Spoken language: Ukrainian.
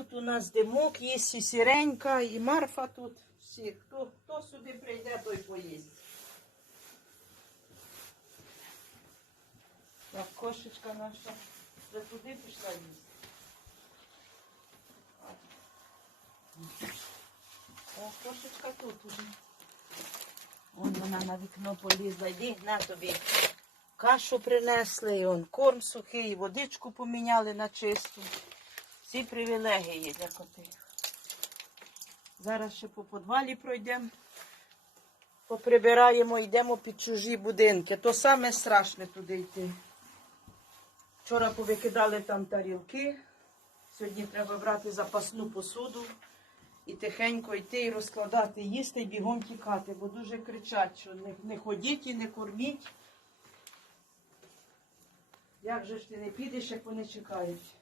тут у нас димок є, і сіренька, і Марфа тут. Всі. Хто, хто сюди прийде, той поїсть. Так, кошечка наша вже туди пішла їсти. О, кошечка тут уже. Вон вона на вікно полізла. Йди, на тобі. Кашу принесли, он корм сухий, водичку поміняли на чисту. Всі привілегії для котів. Зараз ще по подвалі пройдемо, поприбираємо, йдемо під чужі будинки. То саме страшне туди йти. Вчора повикидали там тарілки. Сьогодні треба брати запасну посуду і тихенько йти і розкладати, їсти і бігом тікати, бо дуже кричать, що не, не ходіть і не корміть. Як же ж ти не підеш, як вони чекають?